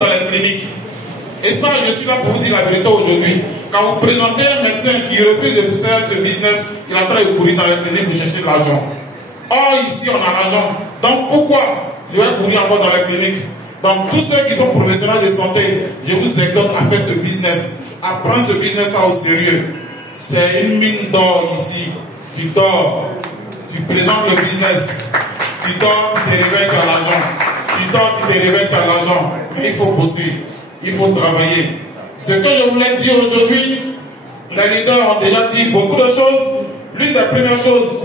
dans les cliniques. Et ça, je suis là pour vous dire la vérité aujourd'hui. Quand vous présentez un médecin qui refuse de faire ce business, il est en train de courir dans les cliniques pour chercher de l'argent. Or, ici, on a l'argent. Donc, pourquoi je vais courir encore dans les cliniques? Donc, tous ceux qui sont professionnels de santé, je vous exhorte à faire ce business, à prendre ce business-là au sérieux. C'est une mine d'or ici. Tu dors, tu présentes le business, tu dors, tu te réveilles, tu as l'argent. Tu dors, tu te réveilles, tu as l'argent. Mais il faut bosser, il faut travailler. Ce que je voulais dire aujourd'hui, les leaders ont déjà dit beaucoup de choses. L'une des premières choses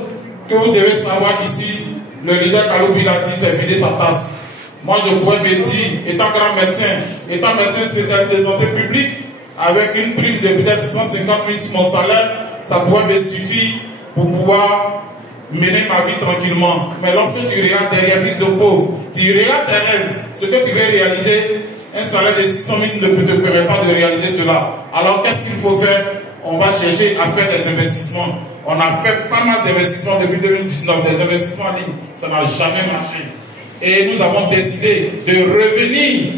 que vous devez savoir ici, le leader Kalou l'a dit, c'est vider sa tasse. Moi, je pourrais me dire, étant grand médecin, étant médecin spécialiste de santé publique, avec une prime de peut-être 150 000 sur mon salaire, ça pourrait me suffire pour pouvoir mener ma vie tranquillement. Mais lorsque tu regardes derrière, fils de pauvre, tu regardes tes rêves, ce que tu veux réaliser, un salaire de 600 000 ne te permet pas de réaliser cela. Alors qu'est-ce qu'il faut faire? On va chercher à faire des investissements. On a fait pas mal d'investissements depuis 2019, des investissements en ligne. Ça n'a jamais marché. Et nous avons décidé de revenir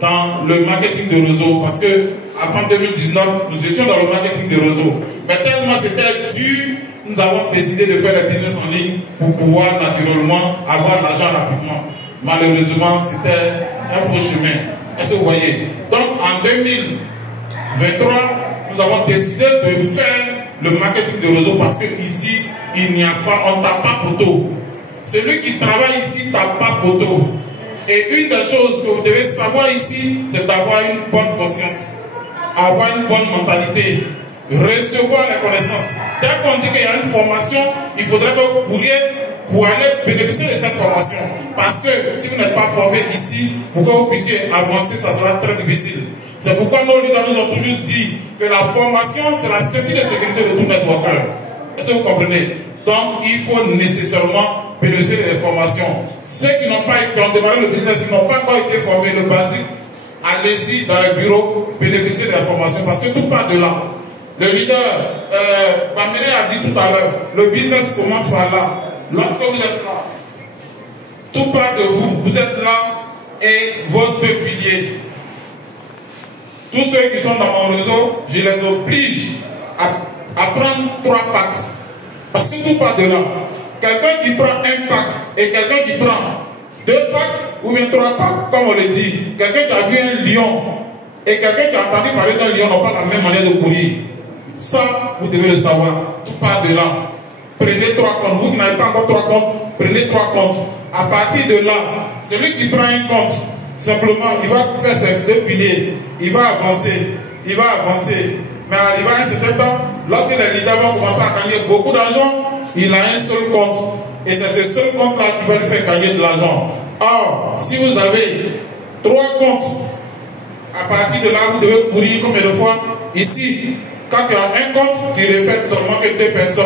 dans le marketing de réseau. Parce que avant 2019, nous étions dans le marketing de réseau. Mais tellement c'était dur, nous avons décidé de faire le business en ligne pour pouvoir naturellement avoir l'argent rapidement. Malheureusement, c'était un faux chemin. Est-ce que vous voyez? Donc en 2023, nous avons décidé de faire le marketing de réseau parce que ici, il n'y a pas, on tape pas poteau. Celui qui travaille ici tape pas poteau. Et une des choses que vous devez savoir ici, c'est d'avoir une bonne conscience, avoir une bonne mentalité, recevoir les connaissances. Dès qu'on dit qu'il y a une formation, il faudrait que vous couriez pour aller bénéficier de cette formation. Parce que si vous n'êtes pas formé ici, pour que vous puissiez avancer, ça sera très difficile. C'est pourquoi nos leaders nous ont toujours dit que la formation, c'est la ceinture de sécurité de tout networker. Est-ce que vous comprenez? Donc, il faut nécessairement bénéficier des formations. Ceux qui n'ont pas été, qui ont démarré le business, qui n'ont pas encore été formés, le basique, allez-y dans les bureaux, bénéficier des formations, parce que tout part de là. Le leader, Bamene a dit tout à l'heure, le business commence par là. Lorsque vous êtes là, tout part de vous. Vous êtes là et vos deux piliers. Tous ceux qui sont dans mon réseau, je les oblige à prendre 3 packs. Parce que tout part de là. Quelqu'un qui prend un pack et quelqu'un qui prend 2 packs ou bien 3 packs, comme on le dit. Quelqu'un qui a vu un lion et quelqu'un qui a entendu parler d'un lion n'ont pas la même manière de courir. Ça, vous devez le savoir. Tout part de là. Prenez 3 comptes. Vous qui n'avez pas encore 3 comptes, prenez 3 comptes. À partir de là, celui qui prend un compte, simplement, il va faire ses 2 piliers. Il va avancer. Il va avancer. Mais arrivé à un certain temps, lorsque les leaders vont commencer à gagner beaucoup d'argent, il a un seul compte. Et c'est ce seul compte-là qui va lui faire gagner de l'argent. Or, si vous avez 3 comptes, à partir de là, vous devez courir combien de fois? Ici, quand tu as un compte, tu refais seulement que 2 personnes.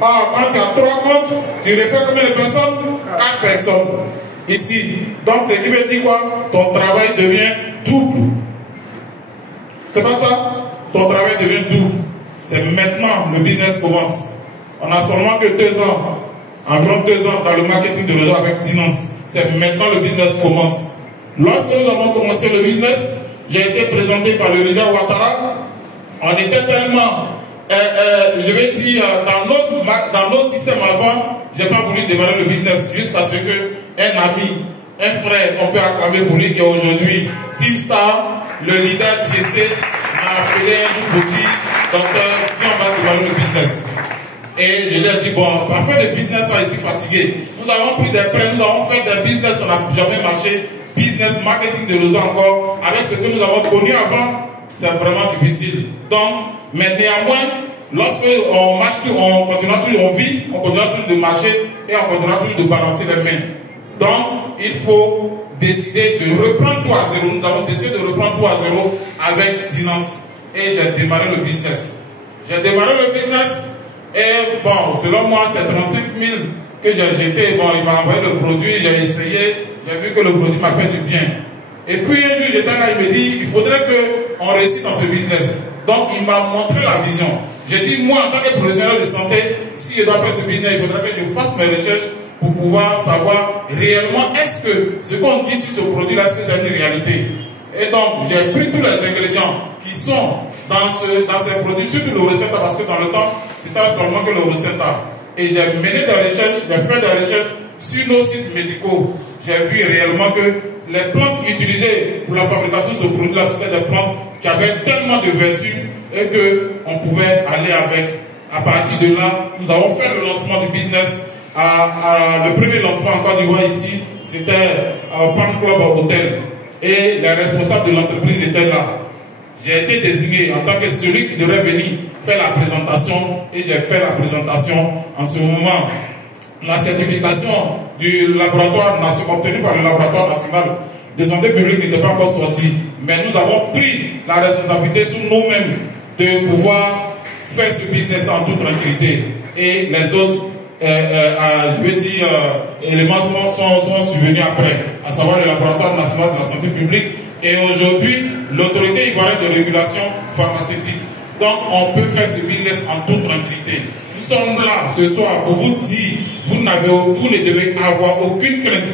Or, quand tu as 3 comptes, tu refais combien de personnes? 4 personnes. Ici. Donc, ce qui veut dire quoi? Ton travail devient double. C'est pas ça? Ton travail devient double. C'est maintenant le business commence. On a seulement que 2 ans, environ 2 ans dans le marketing de réseau avec Dinance. C'est maintenant le business commence. Lorsque nous avons commencé le business, j'ai été présenté par le leader Ouattara. On était tellement, je vais dire, dans notre système avant, j'ai pas voulu démarrer le business jusqu'à ce que un ami, un frère qu'on peut acclamer pour lui qui est aujourd'hui Team Star, le leader TSC, m'a appelé un jour pour dire, docteur, viens on va démarrer le business. Et je lui ai dit, bon, pour faire des business là, je suis fatigué. Nous avons pris des prêts, nous avons fait des business, ça n'a jamais marché. Business, marketing de réseau encore, avec ce que nous avons connu avant, c'est vraiment difficile. Donc, mais néanmoins, lorsque on marche, on continue toujours, on vit, on continue toujours de marcher et on continue toujours de balancer les mains. Donc, il faut décider de reprendre tout à zéro. Nous avons décidé de reprendre tout à zéro avec Dinance. Et j'ai démarré le business. J'ai démarré le business et bon, selon moi, c'est 35 000 que j'ai jeté. Bon, il m'a envoyé le produit, j'ai essayé, j'ai vu que le produit m'a fait du bien. Et puis un jour, j'étais là, il me dit, il faudrait qu'on réussisse dans ce business. Donc, il m'a montré la vision. J'ai dit, moi, en tant que professionnel de santé, si je dois faire ce business, il faudrait que je fasse mes recherches pour pouvoir savoir réellement est-ce que ce qu'on dit sur ce produit-là, est-ce que c'est une réalité. Et donc, j'ai pris tous les ingrédients qui sont dans ces produits, surtout le Receta, parce que dans le temps, c'était seulement que le Receta. Et j'ai mené des recherches, j'ai fait des recherches sur nos sites médicaux. J'ai vu réellement que les plantes utilisées pour la fabrication de ce produit-là, c'était des plantes qui avaient tellement de vertus et qu'on pouvait aller avec. À partir de là, nous avons fait le lancement du business. Le premier lancement en Côte d'Ivoire ici, c'était au Palm Club Hotel. Et les responsables de l'entreprise étaient là. J'ai été désigné en tant que celui qui devrait venir faire la présentation et j'ai fait la présentation. En ce moment, la certification du laboratoire national, obtenue par le laboratoire national de santé publique n'était pas encore sortie. Mais nous avons pris la responsabilité sur nous-mêmes de pouvoir faire ce business en toute tranquillité. Et les autres, je veux dire, éléments sont survenus après, à savoir le laboratoire national de la santé publique et aujourd'hui l'autorité ivoirienne de régulation pharmaceutique. Donc on peut faire ce business en toute tranquillité. Nous sommes là ce soir pour vous dire, vous ne devez avoir aucune crainte.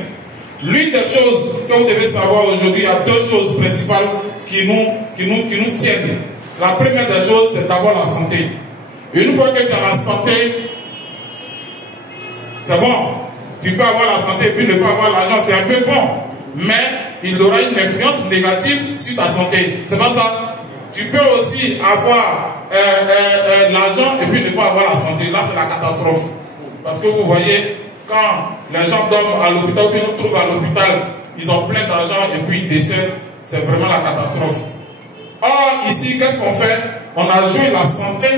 L'une des choses que vous devez savoir aujourd'hui, il y a deux choses principales qui nous tiennent. La première des choses, c'est d'abord la santé. Une fois que tu as la santé, c'est bon. Tu peux avoir la santé et puis ne pas avoir l'argent, c'est un peu bon. Mais il aura une influence négative sur ta santé. C'est pas ça. Tu peux aussi avoir l'argent et puis ne pas avoir la santé. Là, c'est la catastrophe. Parce que vous voyez, quand les gens dorment à l'hôpital ou bien nous trouvent à l'hôpital, ils ont plein d'argent et puis ils décèdent. C'est vraiment la catastrophe. Or, ici, qu'est-ce qu'on fait? On a joué la santé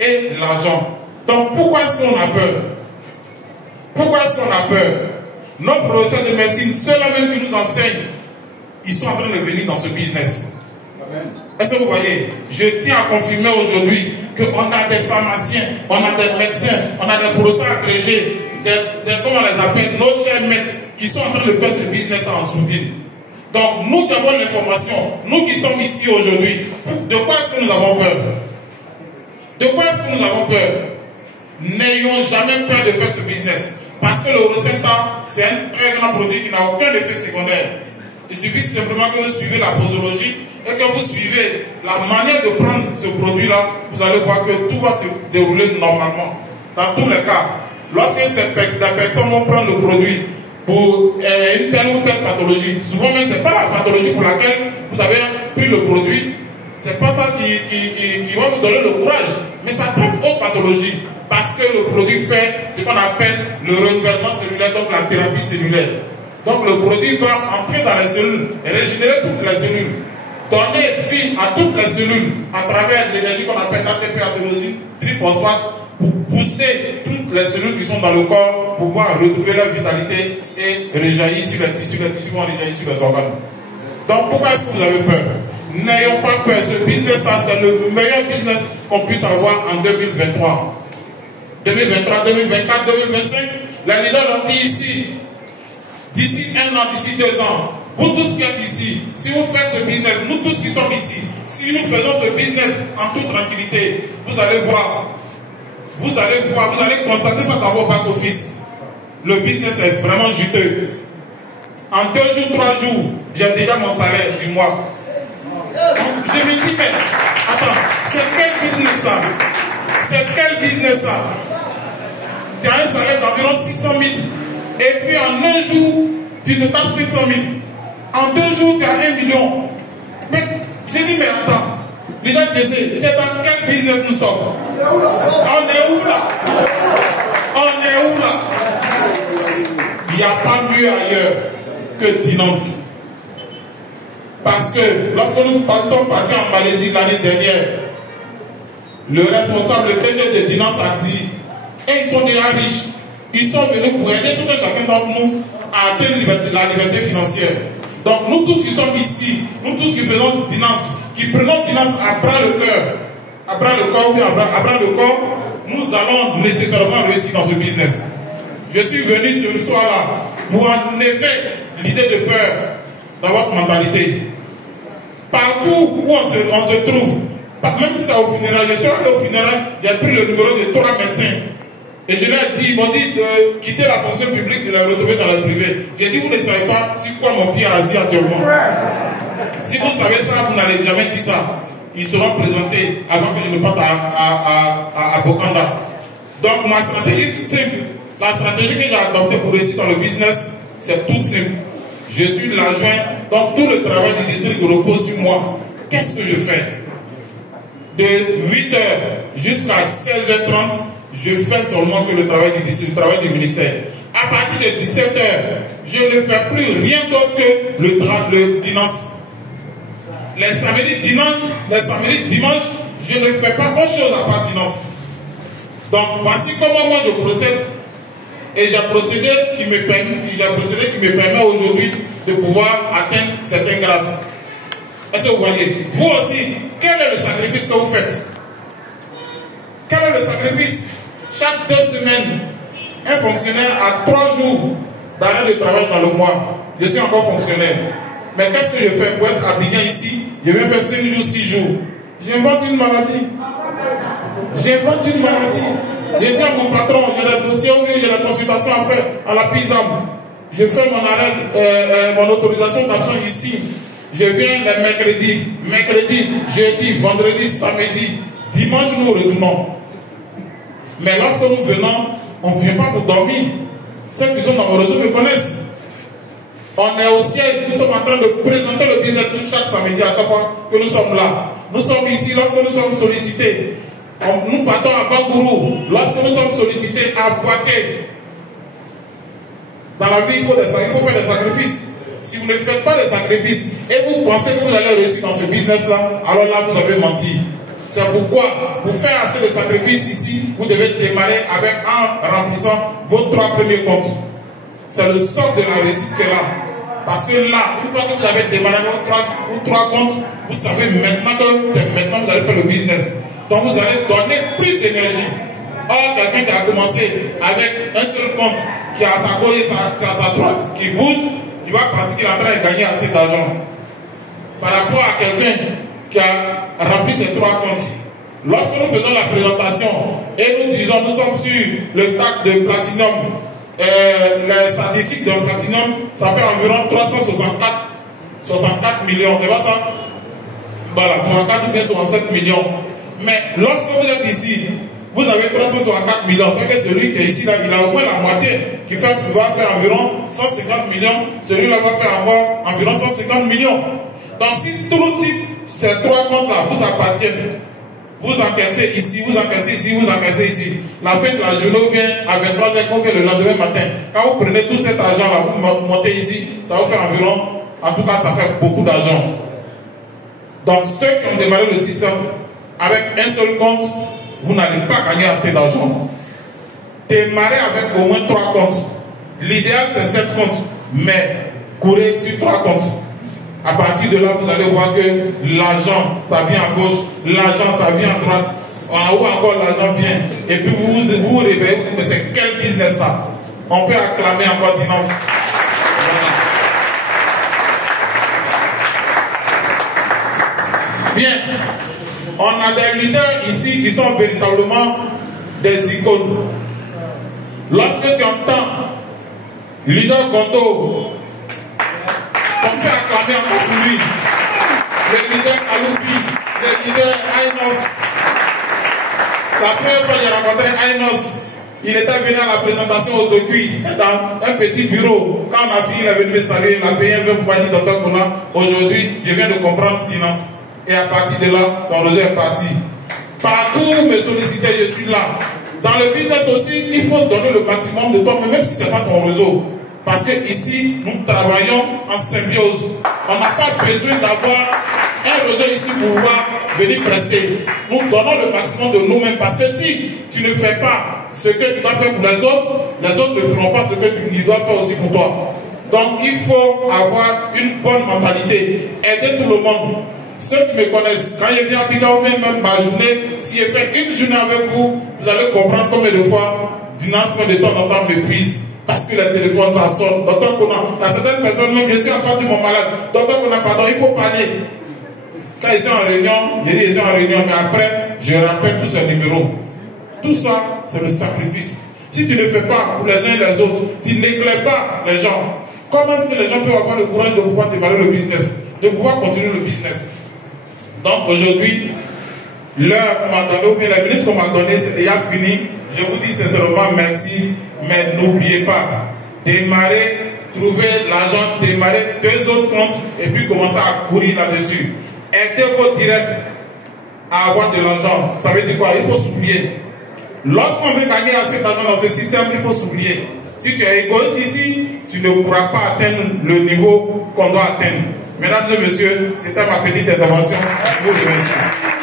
et l'argent. Donc, pourquoi est-ce qu'on a peur? Pourquoi est-ce qu'on a peur? Nos professeurs de médecine, ceux-là même qui nous enseignent, ils sont en train de venir dans ce business. Est-ce que vous voyez? Je tiens à confirmer aujourd'hui qu'on a des pharmaciens, on a des médecins, on a des professeurs agrégés, comment on les appelle, nos chers maîtres, qui sont en train de faire ce business en sourdine. Donc, nous qui avons l'information, nous qui sommes ici aujourd'hui, de quoi est-ce que nous avons peur? De quoi est-ce que nous avons peur? N'ayons jamais peur de faire ce business. Parce que le Receta, c'est un très grand produit qui n'a aucun effet secondaire. Il suffit simplement que vous suivez la posologie et que vous suivez la manière de prendre ce produit-là, vous allez voir que tout va se dérouler normalement. Dans tous les cas, lorsque la personne va prendre le produit pour une telle ou telle pathologie, souvent même ce n'est pas la pathologie pour laquelle vous avez pris le produit, c'est pas ça qui va vous donner le courage, mais ça traite autre pathologie. Parce que le produit fait ce qu'on appelle le renouvellement cellulaire, donc la thérapie cellulaire. Donc le produit va entrer dans les cellules, régénérer toutes les cellules, donner vie à toutes les cellules à travers l'énergie qu'on appelle ATP, adénosine triphosphate, pour booster toutes les cellules qui sont dans le corps, pour pouvoir retrouver leur vitalité et réjaillir sur les tissus vont réjaillir sur les organes. Donc pourquoi est-ce que vous avez peur? N'ayons pas peur, ce business-là, c'est le meilleur business qu'on puisse avoir en 2023. 2023, 2024, 2025, les leaders l'ont dit ici, d'ici 1 an, d'ici 2 ans, vous tous qui êtes ici, si vous faites ce business, nous tous qui sommes ici, si nous faisons ce business en toute tranquillité, vous allez constater ça dans vos back-office. Le business est vraiment juteux. En 2 jours, 3 jours, j'ai déjà mon salaire du mois. Je me dis, mais attends, c'est quel business ça? C'est quel business ça? Tu as un salaire d'environ 600 000 et puis en 1 jour, tu te tapes 500 000. En 2 jours, tu as 1 million. Mais j'ai dit, mais attends, leader Jesse, c'est dans quel business nous sommes? On est où là? On est où là? Il n'y a pas mieux ailleurs que Dinance. Parce que lorsque nous sommes partis en Malaisie l'année dernière, le responsable, le DG de Dinance a dit, et ils sont déjà riches, ils sont venus pour aider tout un chacun d'entre nous à atteindre la liberté financière. Donc nous tous qui sommes ici, nous tous qui faisons Dinance, qui prenons Dinance à bras le cœur, à bras le corps, à bras le corps, nous allons nécessairement réussir dans ce business. Je suis venu ce soir-là pour enlever l'idée de peur dans votre mentalité. Partout où on se trouve, même si c'est au funérail, je suis allé au funérail, j'ai pris le numéro de 3 médecins. Et je leur ai dit, ils m'ont dit de quitter la fonction publique, de la retrouver dans la privée. J'ai dit, vous ne savez pas sur quoi mon pied est assis actuellement. Si vous savez ça, vous n'allez jamais dire ça. Ils seront présentés avant que je ne parte à Bokanda. Donc ma stratégie est simple. La stratégie que j'ai adoptée pour réussir dans le business, c'est toute simple. Je suis l'adjoint, donc tout le travail du district repose sur moi. Qu'est-ce que je fais? De 8h jusqu'à 16h30, je fais seulement que le travail du district, le travail du ministère. À partir de 17h, je ne fais plus rien d'autre que le dimanche. Les samedis, dimanche, je ne fais pas autre chose à part dimanche. Donc voici comment moi je procède. Et j'ai procédé qui me permet aujourd'hui de pouvoir atteindre certains grades. Est-ce que vous voyez? Vous aussi, quel est le sacrifice que vous faites? Quel est le sacrifice? Chaque 2 semaines, un fonctionnaire a 3 jours d'arrêt de travail dans le mois. Je suis encore fonctionnaire. Mais qu'est-ce que je fais pour être Abidjan ici? Je viens faire 5 jours, 6 jours. J'invente une maladie. Je dis à mon patron, j'ai des dossiers ou j'ai des consultations à faire à la PISAM. Je fais mon arrêt, mon autorisation d'absence ici. Je viens les mercredi, jeudi, vendredi, samedi. Dimanche, nous retournons. Mais lorsque nous venons, on ne vient pas pour dormir. Ceux qui sont dans mon réseau me connaissent. On est au siège, nous sommes en train de présenter le business chaque samedi à chaque fois que nous sommes là. Nous sommes ici lorsque nous sommes sollicités. Nous partons à Bangourou lorsque nous sommes sollicités à Boaké. Dans la vie, il faut faire des sacrifices. Si vous ne faites pas de sacrifices et vous pensez que vous allez réussir dans ce business-là, alors là, vous avez menti. C'est pourquoi, pour faire assez de sacrifices ici, vous devez démarrer en remplissant vos 3 premiers comptes. C'est le socle de la réussite qui est là. Parce que là, une fois que vous avez démarré vos 3 comptes, vous savez maintenant que c'est maintenant que vous allez faire le business. Donc vous allez donner plus d'énergie. Or, quelqu'un qui a commencé avec un seul compte, qui a sa gauche et sa droite, qui bouge, il va penser qu'il est en train de gagner assez d'argent. Par rapport à quelqu'un qui a rempli ses 3 comptes, lorsque nous faisons la présentation et nous disons nous sommes sur le tag de Platinum, les statistiques de Platinum, ça fait environ 364 millions, c'est pas ça? Voilà, 34 ou bien 65 millions. Mais lorsque vous êtes ici, vous avez 364 millions. C'est que celui qui est ici, là, il a au moins la moitié, qui va faire environ 150 millions. Celui-là va faire encore environ 150 millions. Donc si ces 3 comptes-là vous appartiennent, vous encaissez ici, vous encaissez ici, vous encaissez ici. La fin de la journée ou bien à 23h ou bien le lendemain matin, quand vous prenez tout cet argent-là, vous montez ici, ça va faire environ, en tout cas ça fait beaucoup d'argent. Donc ceux qui ont démarré le système avec un seul compte, vous n'allez pas gagner assez d'argent. Démarrez avec au moins 3 comptes. L'idéal c'est 7 comptes, mais courez sur 3 comptes. À partir de là, vous allez voir que l'argent, ça vient à gauche, l'argent, ça vient à droite. En haut encore, l'argent vient. Et puis vous vous réveillez, mais c'est quel business ça? On peut acclamer encore dimanche. Bien. On a des leaders ici qui sont véritablement des icônes. Lorsque tu entends leader Gonto, on peut acclamer encore pour lui. Le leader Aloubi, le leader Ainos. La première fois que j'ai rencontré Ainos, il était venu à la présentation autocuise dans un petit bureau. Quand on a fini, il est venu me saluer, il a payé un verre pour pas dire Dr Kona. Aujourd'hui, je viens de comprendre Dinas. Et à partir de là, son réseau est parti. Partout où me solliciter, je suis là. Dans le business aussi, il faut donner le maximum de temps, même si ce n'est pas ton réseau. Parce que ici, nous travaillons en symbiose. On n'a pas besoin d'avoir un réseau ici pour pouvoir venir prester. Nous donnons le maximum de nous-mêmes. Parce que si tu ne fais pas ce que tu dois faire pour les autres ne feront pas ce que ils doivent faire aussi pour toi. Donc il faut avoir une bonne mentalité. Aider tout le monde. Ceux qui me connaissent, quand je viens à Bigao, même ma journée, si je fais une journée avec vous, vous allez comprendre combien de fois, financement de temps en temps m'épuise. Parce que le téléphone, ça sonne. Docteur Kona, il y a certaines personnes, même je suis en face de mon malade. Docteur Kona, pardon, il faut parler. Quand ils sont en réunion, je dis ils sont en réunion, mais après, je rappelle tous ces numéros. Tout ça, c'est le sacrifice. Si tu ne fais pas pour les uns et les autres, tu n'éclaires pas les gens. Comment est-ce que les gens peuvent avoir le courage de pouvoir démarrer le business? de pouvoir continuer le business. Donc aujourd'hui, l'heure qu'on m'a donnée, ou bien la minute qu'on m'a donnée, c'est déjà fini. Je vous dis sincèrement merci, mais n'oubliez pas, démarrer, trouver l'argent, démarrer 2 autres comptes et puis commencer à courir là-dessus. Aidez vos directs à avoir de l'argent. Ça veut dire quoi? Il faut s'oublier. Lorsqu'on veut gagner assez d'argent dans ce système, il faut s'oublier. Si tu es égoïste ici, tu ne pourras pas atteindre le niveau qu'on doit atteindre. Mesdames et messieurs, c'était ma petite intervention. Je vous remercie.